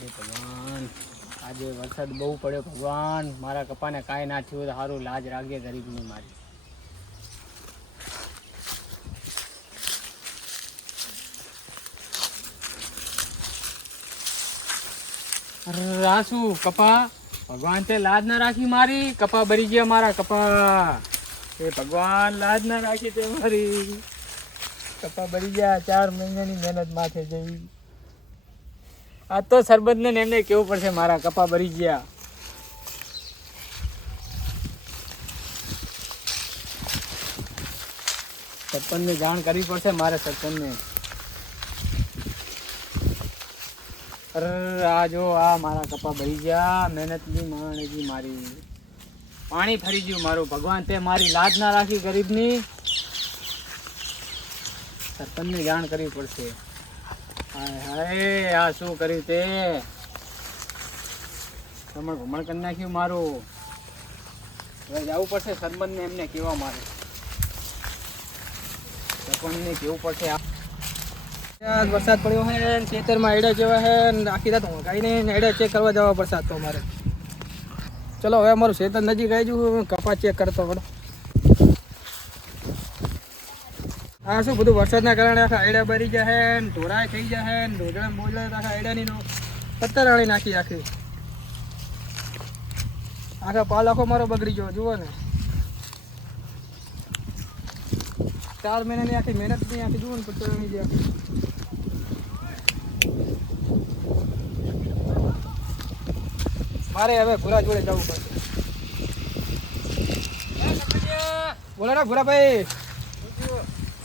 હે ભગવાન. આજે વરસાદ બહુ પડ્યો ભગવાન. મારા કપાને કાંઈ ના થયું તો સારું લાજ રાખજે ગરીબની મારી. રાસુ કપા ભગવાન તે લાજ ના રાખી મારી. કપા ભરી ગયા મારા કપા એ ભગવાન લાજ ના રાખી તે મારી. કપા ભરી ગયા, ચાર મહિનાની મહેનત માથે જઈ. આ તો સરબતને એમને કેવું પડશે? મારા કપા ભરી ગયા. સરપંચને જાણ કરવી પડશે મારે સરપંચને. આ જો, આ મારા કપા ભરી ગયા. મહેનતની માણેજી મારી. પાણી ફરી ગયું મારું. ભગવાન તે મારી લાજ ના રાખી ગરીબની. સરપંચને જાણ કરવી પડશે. હાય આ શું કર્યું તે? તમે ભ્રમણ કરી નાખ્યું મારું. હવે જવું પડશે સરપંચને એમને કેવા મારે સરપંચને કેવું પડશે આ. વરસાદ પડ્યો હે ખેતરમાં એડા જેવા હે આખી રાત ઊંઘાઈને ને એડા ચેક કરવા જવા વરસાદ તો અમારે ચલો, હવે અમારું ખેતર નજીક આવી ગયું કપા ચેક કરતો પડો. આ શું બધું વરસાદના કારણે આખા આયડા જાય છે ને ઢોળાય થઈ છે ને ઢોળા બોલે આખા આયડાની પત્તર આણી નાખી આખી. આખા પાલ આખો મારો બગડી ગયો, જુઓ ને. ચાર મહિનાની આખી મહેનત નહીં, આખી જુઓ ને પત્તર આણી જાય મારે હવે ભૂરા જોડે જવું પડશે. બોલો ને ભૂરાભાઈ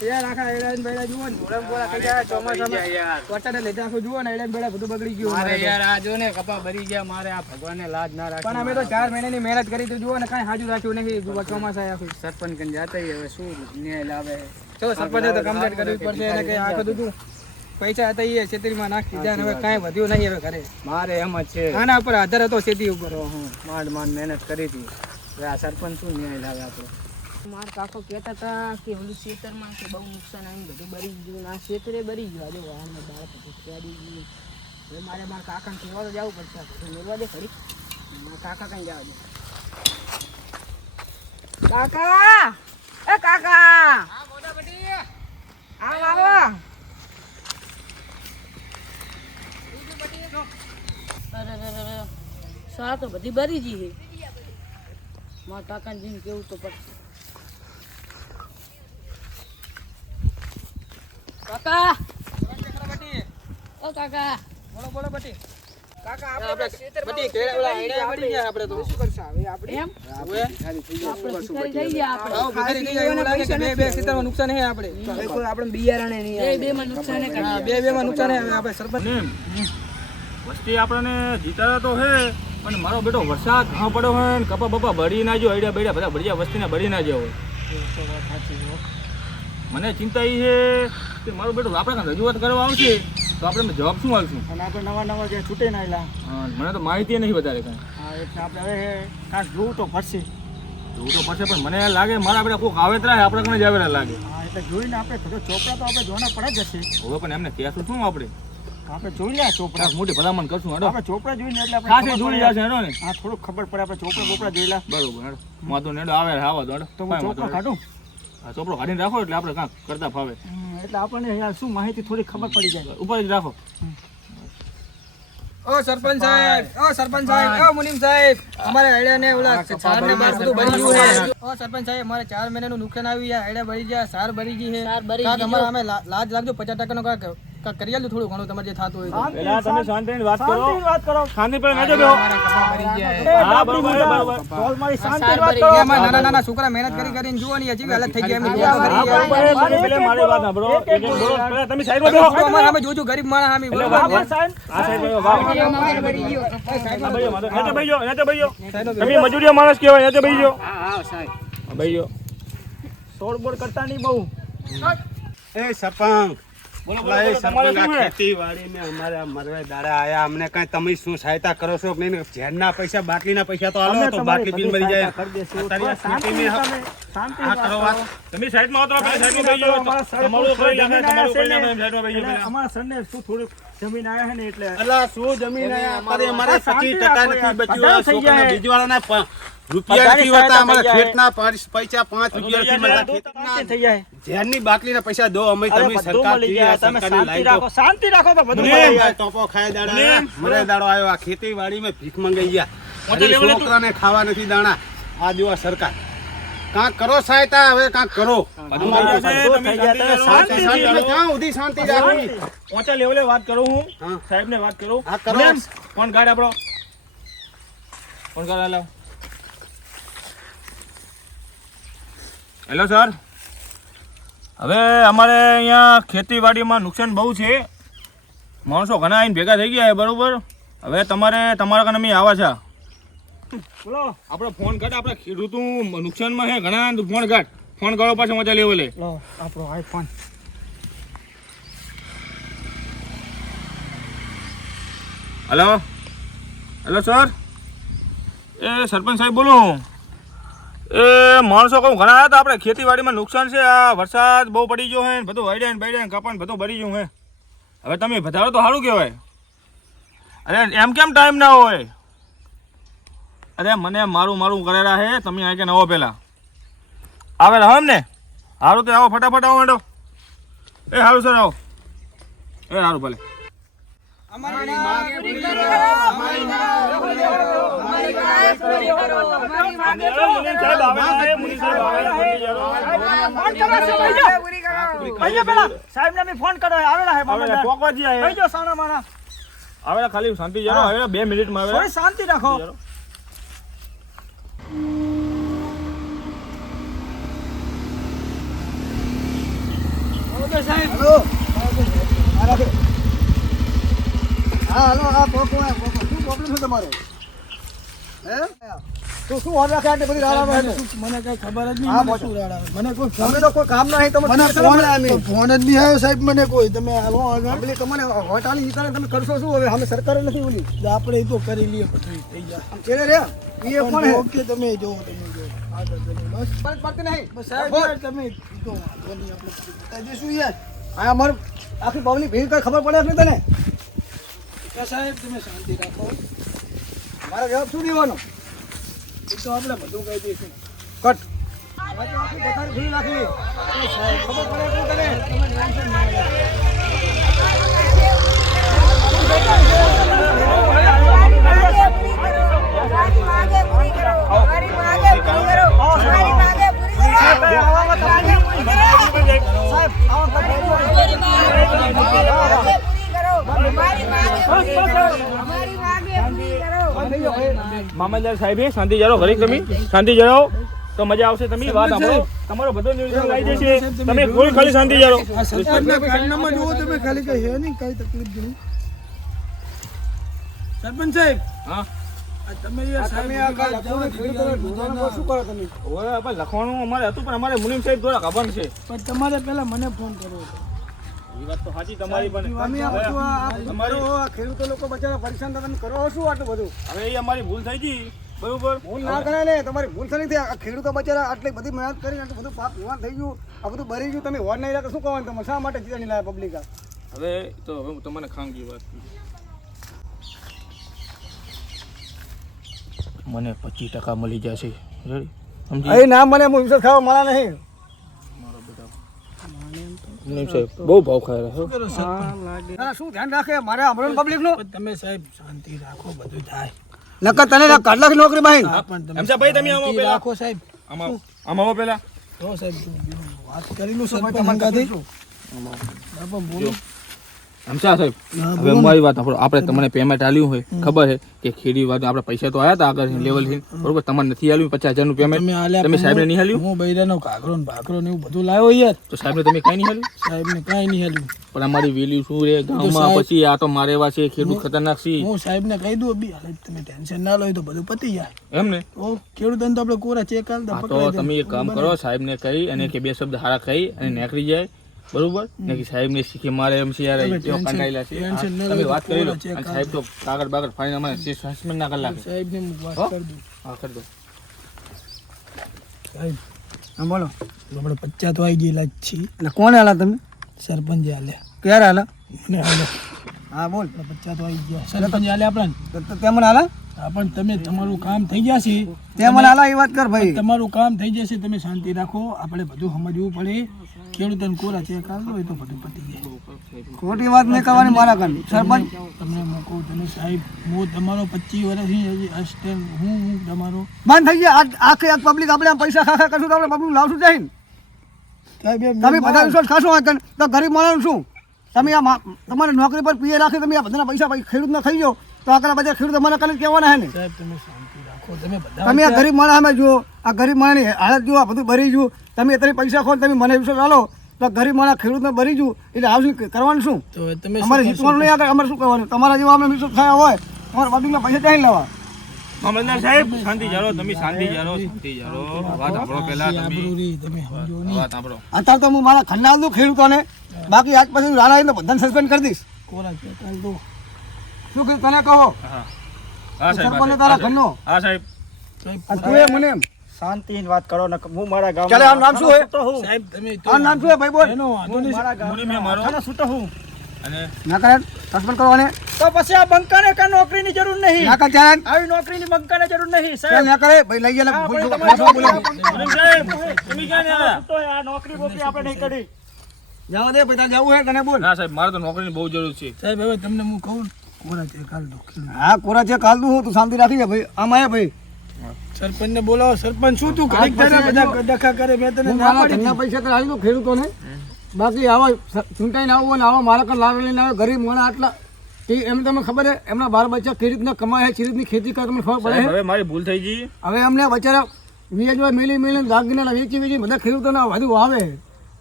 યાર આખા એડા બેડા જુઓ ને ભૂરા ને ભૂરા થઈ ચોમાસામાં યાર. વરસાદને લીધે આખું જુઓ ને એડા બેડા બધું બગડી ગયું મારે મારે યાર આ જો ને કપા ભરી ગયા મારે આ ભગવાનને લાજ ના રાખી. પણ અમે તો ચાર મહિનાની મહેનત કરી તો જુઓ ને કાંઈ હાજુ રાખ્યું નહીં ચોમાસા આખું. સરપંચ કન જાતા હવે શું ન્યાય લાવે? ચલો સરપંચે તો કમ્પ્લીટ કરવી પડશે એને કે આખું બધું પૈસા હતા એ છેતરીમાં નાખી દીધા હવે કાંઈ વધ્યું નહીં હવે ઘરે. મારે એમ જ છે. આના ઉપર આધાર હતો ખેતી ઉપર. માંડ માંડ મહેનત કરી હતી. હવે આ સરપંચ શું ન્યાય લાવે આપણો મારા કાકો કહેતા હતા કે ઓલું ખેતરમાં કે બહુ નુકસાન આવ્યું બધું બરી ગયું ને આ ખેતરે બરી ગયું. આજે વાહન બાળક બધું ખેડી ગયું હવે મારે મારા કાકાને કહેવા તો જવું પડશે. બધું મેળવા દે ખરી. મારા કાકા કઈ જવા દે. કાકા! એ કાકા! આવો આવો. સા તો બધી બરી ગઈ છે. મારા કાકાને જઈને કેવું તો પડશે કાકા. ઓ કાકા. બોલો બોલો બટી. કાકા આપણે બટી કેળા ઓલા એડા પડી ગયા આપણે. તો. શું કરશે હવે આપણે? એમ? હવે? આપણે થઈ ગયા આપણે આવો ભિખારી થઈ જાય લાગે કે બે બે ખેતરમાં નુકસાન હે આપણે. આપણે બિયારણે નહીં બે બે માં નુકસાન હે બે બે માં નુકસાન હે આપણે સરપંચ વસ્તી આપણને જીતા તો હે પણ મારો બેટો વરસાદ ઘણો પડ્યો હોય ને કપા બપા બળી ના જો આઈડિયા બેડિયા બધા બળિયા વસ્તીને બળી ના જાય હોય. મને ચિંતા એ છે કે મારો બેટો આપણે રજૂઆત કરવા આવશે તો આપણે જવાબ શું આવશું અને આપણે નવા નવા જે છૂટે ના આવેલા મને તો માહિતી નહીં વધારે કાંઈ. હા એટલે આપણે હવે કાંઈ જોવું તો પડશે જોવું તો પડશે પણ મને લાગે મારા આપણે કોઈક આવેતરા આપણે કને જ આવેલા લાગે. હા એટલે જોઈને આપણે થોડો ચોપડા તો આપણે જોવાના પડે જ હશે. હવે પણ એમને કહેશું શું આપણે આપણે જોઈ લે ચોપડા. મોટી ભલામણ કરશું હેડો. આપણે ચોપડા જોઈને એટલે આપણે ખાસી જોઈ જશે હેડો ને. હા થોડુંક ખબર પડે આપણે ચોપડા બોપડા જોઈ લે બરોબર હેડો. વાંધો નહીં આવે આવા દો હેડો. તો હું ચોપડો કાઢું? ચોપડો કાઢીને રાખો એટલે આપણે કાંક કરતા ફાવે. એટલે આપણને શું માહિતી થોડી ખબર પડી જાય. ઉપર જ રાખો. ઓ સરપંચ સાહેબ ઓ સરપંચ સાહેબ ઓ મુનિમ સાહેબ અમારે ને ઓલા ચાર ને બાર બધું ભરી ગયું છે. ઓ સરપંચ સાહેબ અમારે ચાર મહિનાનું નુકસાન આવ્યું યાર આઈડિયા ભરી ગયા સાર ભરી ગઈ છે. સાર અમારે અમે લાજ લાગજો પચાસ ટકાનો નો કાંઈક કરી આલજો થોડું ઘણું તમારે જે થતું હોય પેલા તમે શાંતિથી વાત કરો. વાત કરો. શાંતિ પર નજો બેહો. મારા કપા ભરી ગયા હા. બરોબર બરોબર. આ સાર ભરી ગયા એમાં નાના નાના છોકરા મહેનત કરી કરીને જુઓ ને હજી હાલત થઈ ગયા. એમ જોવા કરી બરોબર પેલે મારી વાત સાંભળો. પેલા તમે સાઈડમાં બેહો. તો અમારે સામે જોજો ગરીબ માણસ એટલે બરોબર. આ સાઈડ બેહો, વાહ, ભરી ગયો. નેચે બેહજો, નેચે તમે મજૂરિયા માણસ કહેવાય નેચે બેહજો. હા હા સાહેબ. બેહજો. તોડબોડ કરતા નહીં બહુ. એ સપંગ અમને કાંઈ તમે શું સહાયતા કરો છો? કે નહીં ઝેરના પૈસા બાટલીના પૈસા તો આલો તો બાટલી બિલ મરી જાય. તમે સાઈડમાં આવો તો પેલા સાઈડમાં તમારું જાઓ પેલા. અમારા સરને શું થોડુંક જમીન આયા છે ને એટલે અલા શું જમીન આયા? અમારે અમારે 25% નથી બચ્યું બીજવાળાના પ- રૂપિયા નથી ખેતના પૈસા પાંચ રૂપિયા મળતા ખેતના. ઝેરની બાટલીના પૈસા દો અમે તમે સરકારથી આ સરકારની શાંતિ રાખો તો બધું મુનેમ, આ ટોપો ખાય દાડા મરે દાડો આવ્યો આ ખેતીવાડીમાં ભીખ મંગાઈ ગયા. પહોંચે હજી લેવલે તું. છોકરાને ખાવા નથી દાણા. આ જો સરકાર. કાંક કરો સહાયતા હવે કાંક કરો. શાંતિ ક્યાં સુધી શાંતિ રાખવી ઊંચા લેવલે વાત કરું હું. સાહેબ સાહેબને વાત કરું. હા, કરો. ફોન કાઢ આપણો. ફોન લાવ હેલો સર હવે અમારે અહીંયા ખેતીવાડીમાં નુકસાન બહુ છે. માણસો ઘણા આવીને ભેગા થઈ ગયા છે બરાબર? હવે તમારે તમારા કને અમે આવા છે. બોલો. આપણે ફોન કાઢ આપણે ખેડૂતો નુકસાનમાં છે ઘણા ફોન કાઢ ફોન કરો પાછો મજા લેવલે આપણો આઈફોન હલો હલો સર એ સરપંચ સાહેબ બોલું. એ, માણસો કહું, ઘણા હતા, આપણે ખેતીવાડીમાં નુકસાન છે, આ વરસાદ બહુ પડી ગયો ને, બધું બૈડ્યા ને કપાન બધું ભરી ગયું છે હવે તમે વધારો તો સારું કહેવાય. અરે, એમ કેમ ટાઈમ ના હોય? અરે, મને મારું મારું કરેલા હે, તમે આ કે નવો પહેલાં આવે રહો એમ ને સારું તો આવો, ફટાફટ આવો મેડો એ સારું સર, આવો. એ સારું ભલે. સાહેબ ને ફોન કર્યો આવેલા હે મામલતદાર કઈ જો સાના માના આવેલા ખાલી શાંતિ જરો હવે બે મિનિટમાં માં આવેલા શાંતિ રાખો હા હાલો આ પોકો. શું પ્રોબ્લેમ છે તમારે? હે? તો શું ઓર્ડર રાખે આટલી બધી રાડા મને કઈ ખબર જ નહીં મને શું રાડા મને કોઈ તમે તો કોઈ કામ નહીં તમે મને ફોન ફોન જ નહીં આવ્યો સાહેબ મને કોઈ. તમે હાલો આગળ. પબ્લિક તમને તમે કરશો શું હવે? અમે સરકારે નથી બોલી. આપણે એ તો કરી લઈએ પછી થઈ જાય. આમ રે એ કોણ હે? ઓકે તમે જો તમે જો. આગળ તમે બસ. ફરક પડતી નહીં. બસ સાહેબ તમે તો આપણે યાર? આ અમારું આખી પબ્લિક ભીડ કઈ ખબર પડે કે તને? સાહેબ તમે શાંતિ રાખો. મારે જવાબ શું દેવાનો? એ તો આપણે બધું કહી દઈશું. કટ. ખબર પડે કે મામલદાર સાહેબે શાંતિ જરો ઘરે તમે શાંતિ જરો તો મજા આવશે તમે વાત સાંભળો. તમારો બધો નિર્ણય લઈ જશે. તમે કોઈ ખાલી શાંતિ જરો આ જુઓ તમે ખાલી કઈ હે નહીં કઈ તકલીફ નહીં. સરપંચ સાહેબ હા. તમે યાર સાહેબ તમે આ કાંઈ લખવાનું ખેડૂતોને ઢોંઢવાનું શું કરો તમે? ઓય આપણે લખવાનું અમારે હતું પણ અમારે મુનિમ સાહેબ દ્વારા ખબર છે. પણ તમારે પેલા મને ફોન કરવો ખેડૂતો લોકો બચારા પરેશાન તમે કરો શું આટલું બધું? હવે એ અમારી ભૂલ થઈ ગઈ બરોબર? ભૂલ ના કરાય ને તમારી ભૂલ થઈ નથી આ ખેડૂતો બચારા આટલી બધી મહેનત કરીને આટલું બધું પાક નુકસાન થઈ ગયું. આ બધું ભરી ગયું. તમે વોટ નહીં રાખો શું કહેવાનું તમે શા માટે લાયા પબ્લિક હવે તો હવે હું તમને ખાંગી વાત મને પચીસ ટકા મળી જશે. રેડી સમજી? ના મને હું વિશ્વાસ ખાવા મારા નહીં. સાહેબ બહુ ભાવ ખાય રહ્યો શું ધ્યાન રાખે? મારે હમણાં પબ્લિકનું? તમે સાહેબ શાંતિ રાખો બધું થાય. નકર તને નાખી નોકરી ભાઈ એમ ભાઈ તમે આવો શાંતિ રાખો સાહેબ. આમાં આમાં આવો પહેલા તો સાહેબ વાત કરી લઉં હંગાથી હા, પણ બોલો. છે સાહેબ. હવે મારી વાત આપણે તમને પેમેન્ટ આલ્યું હોય ખબર છે કે ખેડી વાત આપણે પૈસા તો આવ્યા હતા આગળ લેવલથી બરોબર તમારે નથી આલ્યું પચાસ હજારનું પેમેન્ટ તમે સાહેબ ને નહીં હાલ્યું હું બૈરાનો ઘાઘરો ને ભાખરો ને એવું બધું લાવ્યો યાર. તો સાહેબને તમે કઈ નહીં હાલ્યું સાહેબ ને કઈ નહીં હાલ્યું પણ અમારી વેલ્યુ શું રે? ગામમાં પછી આ તો મારે એવા છે ખેડૂત ખતરનાક છે. હું સાહેબ ને કહી દઉં બી તમે ટેન્શન ના લો તો બધું પતી જાય. એમ ને? ઓ ખેડૂત તો આપણે કોરા ચેક આલ તો તમે એક કામ કરો સાહેબ ને કહી અને કે બે શબ્દ હારા કહી અને નીકળી જાય. બરોબર? ને કે સાહેબને શીખે મારે એમ છે યાર તમે એવો કંટાળેલા છે. હા, તમે વાત કરી લો. અને સાહેબ તો કાગળ બાગળ ફાઈન અમારે સસ્પેન્ડ ના કરી સાહેબ ને હું? વાત? કરી દઉં. હા કરી દો. સાહેબ હા બોલો. આપણે પચ્ચા તો આવી ગયેલા જ છીએ. એટલે કોણ આલા તમે? સરપંચ આલે. ક્યારે આલા? મને આલે. હા બોલ. પચ્ચા તો આવી ગયા. સરપંચ આલે આપણને. તો- તો તે મને આલા? હા પણ તમે તમારું કામ થઈ જશે. છે તે મને આલા એ વાત કર ભાઈ. તમારું કામ થઈ જશે તમે શાંતિ રાખો. આપણે બધું સમજવું પડે. ખેડૂતોને કોરા ચેક આવતો હોય તો બધું પતી જાય ખોટી વાત નહીં કરવાની મારા કાન સરપંચ? તમને કહું તમે સાહેબ હું તમારો પચીસ વર્ષથી હજી અસ્ટેન હું હું તમારો બંધ થઈ ગયા. આખી આખ પબ્લિક આપણે આમ પૈસા ખાખા કરશું તો આપણે પબ્લિક લાવશું જાય ને સાહેબ એક તમે બધા વિશ્વાસ ખાશો તો ગરીબ માણસ શું? તમે આ તમારી નોકરી પર પીએ રાખી તમે આ બધાના પૈસા પછી ખેડૂત ના થઈ જાઓ. તો આગળ બધા ખેડૂત અમારા કાલે કહેવાના હે ને? સાહેબ તમે તમે બધા તમે આ ગરીબ માણસ અમે જુઓ આ ગરીબ માણસની હાલત જુઓ આ બધું ભરી જુઓ. તમે અત્યારે પૈસા ખો તમે મને વિશ્વાસ આલો. તો ગરીબ માણસ ખેડૂતને ભરી જુઓ. એટલે હાઉસિંગ કરવાનું શું? તો તમે અમારે? જીતવાનું નહીં આગળ અમારે શું કરવાનું? તમારા જેવા અમે વિશ્વાસ થયા હોય તમારા પબ્લિકના પૈસા ચાલી લેવા? સાહેબ શાંતિ જાળો તમે શાંતિ જાળો શાંતિ જાળો વાત સાંભળો પહેલા તમે. તમે સમજો નહીં. વાત સાંભળો. અત્યારે તો હું મારા ખંડા દઉં ખેડૂતોને બાકી આજ પછી રાણા આવીને બધાને સસ્પેન્ડ કરી દઈશ. કોરા ચેક દો શું કીધું તને કહો. હા. હા સાહેબ હા તારા સાહેબ. ઘરનો? હા સાહેબ. આ તું એ મને એમ? શાંતિની વાત કરો ને હું મારા ગામ ચાલે આનું નામ શું હે? સાહેબ તમે તો નામ શું હે ભાઈ બોલ એનો વાંધો નહીં મુનિ મેં મારો છૂટો હું. અને ના કરે સસ્પેન્ડ કરવાને તો પછી આ બંકાને કા નોકરીની જરૂર નહીં. ના કરે ચાલે. આવી નોકરીની બંકાને જરૂર નહીં સાહેબ. ના કરે ભાઈ લઈ ગયા ભૂલ ચૂક પાછો બોલો મુનિમ સાહેબ તમે ક્યાં ગયા તો આ નોકરી બોકરી આપણે નહીં કરી. જવા દે ભાઈ તારે જવું હે તને બોલ. ના સાહેબ મારે તો નોકરીની બહુ જરૂર છે. સાહેબ હવે તમને હું કહું કોરા દો હા કોરા છે કાલ તું શાંતિ રાખી ભાઈ. આમ આયા ભાઈ. સરપંચને બોલાવો સરપંચ શું તું ઘડીક બધા ડખા કરે મેં તને ના પાડી પૈસા તો હાલી દઉં ખેડૂતોને? બાકી આવા ચૂંટાઈને આવું ને આવા મારા કર લાવે લઈને આવે ગરીબ માણસ આટલા. એ એમ તમને ખબર છે એમના બાર બચ્ચા કેવી રીતના કમાય છે રીતની ખેતી કરે તમને ખબર પડે હવે મારી ભૂલ થઈ ગઈ. હવે અમને બચારા વ્યાજમાં મિલી મિલી દાગીના વેચી વેચી બધા ખેડૂતોને વધુ આવે.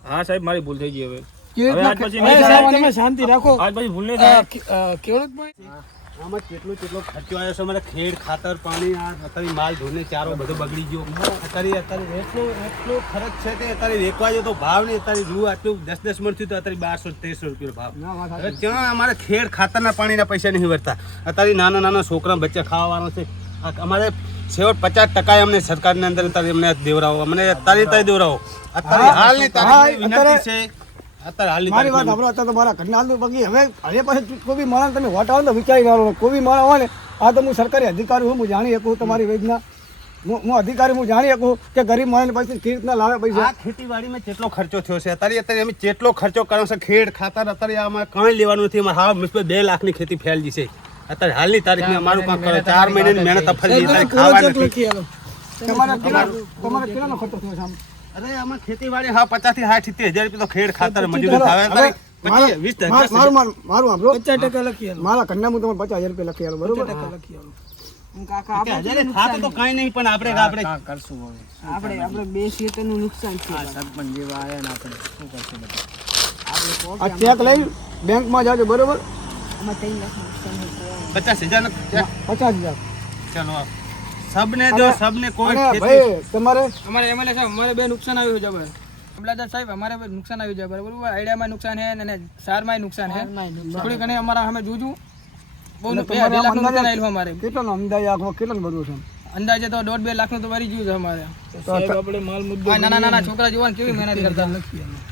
હા સાહેબ મારી ભૂલ થઈ ગઈ હવે. કેવી હવે આજ રીતના પછી હવે નહીં સાહેબ થાય. તમે શાંતિ રાખો. આજ પછી ભૂલ નહીં થાય ખે- આમાં કેટલો કેટલો ખર્ચો આવ્યો છે? મારે ખેડ ખાતર પાણી આ અત્યારે માલ ઢોરને ચારો બધો બગડી ગયો. અત્યારે અત્યારે એટલો એટલો ખર્ચ છે કે અત્યારે વેચવા તો ભાવ નહીં. અત્યારે રૂ આટલું દસ દસ મણ થયું તો અત્યારે બારસો તેરસો રૂપિયા ભાવ. હવે ત્યાં અમારે ખેડ ખાતરના પાણીના પૈસા નહીં વળતા? અત્યારે નાના નાના છોકરા બચ્ચા ખાવાનો છે. અમારે છેવટ પચાસ ટકા અમને સરકારની અંદર અત્યારે અમને દેવરાવો. અમને અત્યારે અત્યારે દેવરાવો. અત્યારે હાલની તારીખની વિનંતી છે મારી વાત સાંભળો અત્યારે તો મારા ઘરના અંદર બાકી હવે હવે પછી કોઈ બી તમે વોટ ને વિચારી લો કોઈ હોય ને આ તો હું સરકારી અધિકારી હું જાણી શકું તમારી વેદના હું અધિકારી હું જાણી શકું કે ગરીબ માણસ પછી કેવી રીતના લાવે પૈસા. આ ખેતીવાડીમાં કેટલો ખર્ચો થયો છે અત્યારે અત્યારે અમે કેટલો ખર્ચો કર્યો છે ખેડ ખાતર અત્યારે અમારે કાંઈ લેવાનું નથી. અમારે હા મુશ્કેલ બે લાખની ખેતી ફેલજી છે. અત્યારે હાલની તારીખમાં અમારું કામ કરો. ચાર મહિનાની મહેનત અફરી ખાવા નથી લખી કેટલા તમારા કેટલાનો ખર્ચો થયો છે? અરે આમાં ખેતીવાડી હા પચાસથી સાઠ સિત્તેર હજાર રૂપિયા તો ખેડ ખાતર મજૂરી અત્યારે મારા- ઘરના હું તમને પચાસ હજાર રૂપિયા લખી આલું બરોબર? લખી આલો. હું કાકા આપણે હજારે થાતું તો કાંઈ નહીં પણ આપણે આપણે કરશું હવે? આપણે આપણે બે ખેતરનું નુકસાન છે. સરપંચ જેવા આવ્યા ને આપણે શું કરશું બધા? આપણે કહો આ ચેક લઈ બેંકમાં જાજો બરોબર? પચાસ હજાર પચાસ હજાર. ચાલો સબને જો સબને કોઈ ખેતી ભાઈ તમારે અમારે એમએલએ સાહેબ અમારે બે નુકસાન આવ્યું છે જબર. અમલાદાર સાહેબ અમારે બે નુકસાન આવ્યું છે બરાબર? આઈડિયામાં નુકસાન છે અને સારમાંય નુકસાન છે. થોડી ઘણી અમારા અમે જોજું. બહુ બે લાખ નુકસાન આવેલું અમારે. કેટલો અમદાવાદ આખો કેટલો બધું છે? અંદાજે તો દોઢ બે લાખનું તો મરી ગયું છે અમારે. આ નાના નાના છોકરા જોવા કેવી મહેનત કરતા.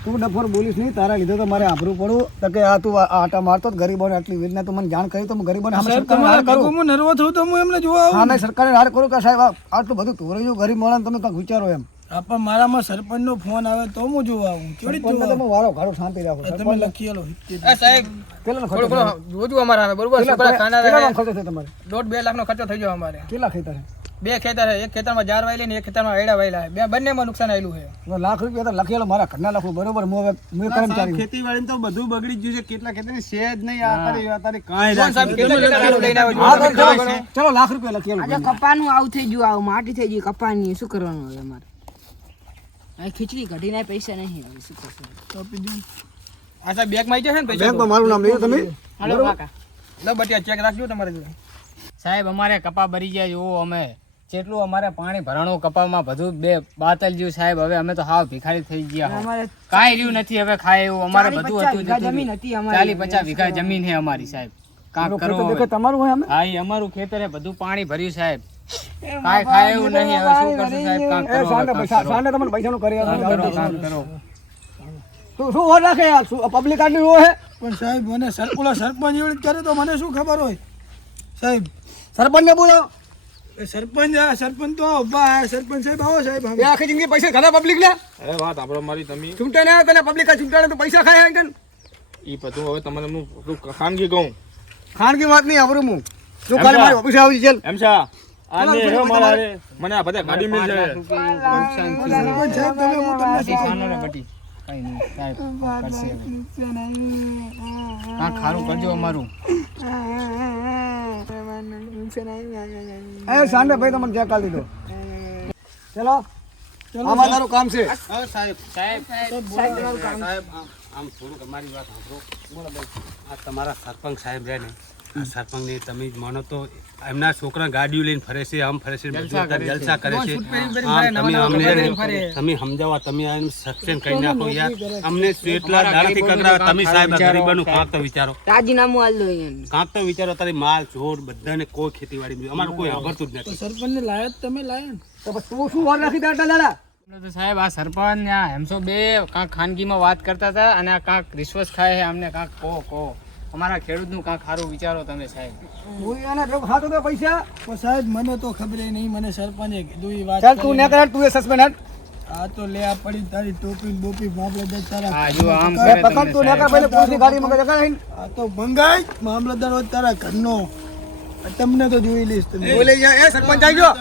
તું ડફોર બોલીશ નહીં તારા લીધે તો મારે આભરું પડું તો કે આ તું આટા મારતો ગરીબોને આટલી વેદના તું મને જાણ કરી તો હું ગરીબોને સામે સરકારને હાર કરું. હું નર્વસ થયું તો હું એમને જોવા આવું. સામે સરકારને હાર કરું કે સાહેબ આટલું બધું ગરીબ માણસ તમે કાંઈક વિચારો એમ. પણ મારામાં સરપંચનો ફોન આવે તો હું જોવા આવું. કેવી તમે વારો ઘાડો શાંતિ રાખો તમે લખીયેલો લખી સાહેબ ખર્ચો જોજો અમારા બરોબર? છોકરા ખાના રહે ખર્ચો છે તમારે? દોઢ બે લાખનો ખર્ચો થઈ ગયો અમારે. કેટલા ખેતર છે બે ખેતર છે. એક ખેતરમાં જાર વાયેલી ને એક ખેતરમાં આયડા વાયેલા. બે બંનેમાં નુકસાન આવેલું છે. લાખ રૂપિયા તો લખેલો મારા ઘરના લખું. બરોબર હું હવે હું કર્મચારી છું. તો બધું બગડી ગયું છે. કેટલા ખેતરની છે જ નહીં. આવે જોવો. તો ચલો, લાખ રૂપિયા લખેલો. કપાનું આવું થઈ ગયું આવું માટી થઈ ગઈ કપાની શું કરવાનું હવે મારે આ ખીચડી કઢીને પૈસા નહીં શું કરશું? આ સાહેબ બેગમાં આવી જશે ને પૈસા? બેંકમાં મારું નામ લઈ તમે. હાલો કાકા. લો બટિયા ચેક રાખજો તમારે સાહેબ અમારે કપા ભરી ગયા જુઓ અમે. જેટલું અમારે પાણી ભરાણું કપામાં બધું બે બાતલ જેવું સાહેબ હવે અમે તો હાવ ભિખારી થઈ ગયા અમારે કાંઈ રહ્યું નથી હવે ખાય એવું અમારે બધું હતું જમીન હતી ચાલી પચાસ વીઘા જમીન છે અમારી સાહેબ. કાંક દેખે તમારું હોય હા એ અમારું ખેતર હે બધું પાણી ભર્યું સાહેબ. કાંઈ ખાય એવું નહીં હવે શું કરશું સાહેબ? કાંક કરો સાંડે કરો. તમને પૈસાનું કરી કરો શું ઓર રાખે યાર? શું પબ્લિક આટલી હોય પણ સાહેબ મને સર- ઓલા સરપંચ એવી રીતે કરે તો મને શું ખબર હોય? સાહેબ સરપંચ ને બોલો સરપંચ આ સરપંચ તો ઊભા સરપંચ સાહેબ આવો સાહેબ એ આખી જિંદગી પૈસા ખાધા પબ્લિક ને અરે વાત આપણો મારી તમે. ચૂંટે ને તને પબ્લિક આ ચૂંટાડે તો પૈસા ખાય હે એ બધું હવે તમને હું થોડું ખાનગી કહું. ખાનગી વાત નહીં આવરું હું તું કાલે મારી ઓફિસે આવજી ચાલ. એમ. મને આ બધા ગાડી મિલ જાય. સરપંચ સાહેબ તમે હું તમને બટી બટી. કાંઈ નહીં સાહેબ કરશે હવે. ખારું કરજો અમારું. એ સાંડે ભાઈ તમને ચેક કરી દીધો ચલો આમાં તારું કામ છે. સાહેબ સાહેબ સાહેબ આમ આમ થોડુંક અમારી વાત સાંભળો. આ તમારા સરપંચ સાહેબ રહે ને. આ સરપંચને તમે જ માનો તો એમના છોકરા ગાડીઓ લઈને ફરે છે આમ ફરે છે જલસા કરે છે. તમે અમને તમે સમજાવો તમે આ સક્સેન કરી નાખો યાર. અમને એટલા દાડાથી કકરા તમે સાહેબ ગરીબાનું કાંક તો વિચારો. રાજીનામું આલ દો કાંક તો વિચારો તારી માલ ચોર બધાને કોઈ ખેતીવાડી અમારું કોઈ આવડતું જ નથી. સરપંચ લાયો તમે લાયો તો તું શું વાર રાખી દાડા દાડા તો સાહેબ આ સરપંચ ને આ હેમસો બે કાંક ખાનગીમાં વાત કરતા હતા અને આ કાંક રિશ્વત ખાય છે અમને કાંક કો કહો. અમારા ખેડૂતનું કાંક સારું વિચારો તમે સાહેબ. હું એને જો ખાતો તો પૈસા પણ સાહેબ મને તો ખબર નહીં મને સરપંચે કીધું એ વાત ચાલ તું ને કર તું એ સસ્પેન્ડ હટ આ તો લે આ પડી તારી ટોપી બોપી મામલતદાર તારા હા જો આમ કરે પકડ તું ને કર. પહેલે પોલીસની ગાડી કઈ જગા આ તો મંગાઈ મામલતદાર હોય તારા ઘરનો. તમને તો જોઈ લઈશ તમે. બોલે એ સરપંચ આવી ગયો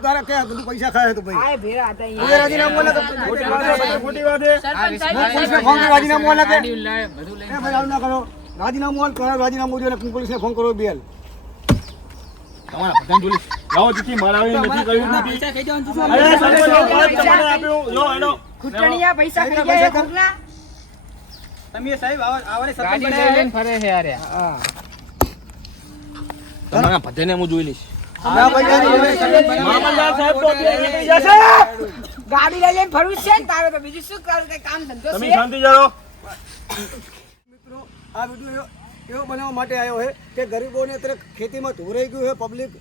ના ના પૈસા ખાય તો રાજીનામું રાજીનામું રાજીનામું અને પોલીસને ફોન કરો બેલ. તમારા બધાને જોઈ લઈશ. લાવો ચીઠી મરાવી નથી કર્યું નથી. પૈસા ખાઈ જવાનું શું અરે સરપંચ તમને આપ્યું લો એનો ખૂટણીયા પૈસા ખાઈ ગયા છે તમે સાહેબ આવવાની ગાડી લઈ લઈને ફરે છે યાર. તમારા ભજને હું જોઈ લઈશ. ના પૈસા નહીં મામલદાર સાહેબ તો અત્યારે નીકળી જશે. ગાડી લઈ લઈને ફરવું છે ને તારે તો બીજું શું કરું કઈ કામ ધંધો તમે શાંતિ જાઓ. મિત્રો આ વીડિયો એવો બનાવવા માટે આવ્યો છે કે ગરીબોને અત્યારે ખેતીમાં ધોરાઈ ગયું છે પબ્લિક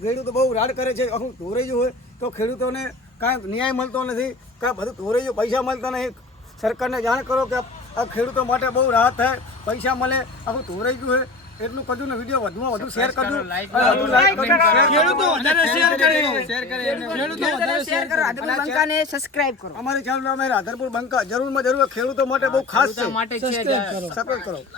ખેડૂતો બહુ રાડ કરે છે આખું ધોરાઈ ગયું હોય તો ખેડૂતોને કાંઈ ન્યાય મળતો નથી કાંઈ બધું ધોરાઈ ગયું પૈસા મળતા નહીં. સરકારને જાણ કરો કે આ ખેડૂતો માટે બહુ રાહત થાય પૈસા મળે આખું ધોરાઈ ગયું છે એટલું કરજો ને વીડિયો વધુમાં વધુ શેર કરજો. વધુ like કરજો. ખેડૂતો વધારે શેર કરે. ખેડૂતો વધારે શેર કરો. આદિપુર બંકાને સબસ્ક્રાઇબ કરો. અમારી ચેનલ અમે રાધરપુર બંકા જરૂરમાં જરૂર ખેડૂતો માટે બહુ ખાસ છે. માટે જ છે. સપોર્ટ કરો.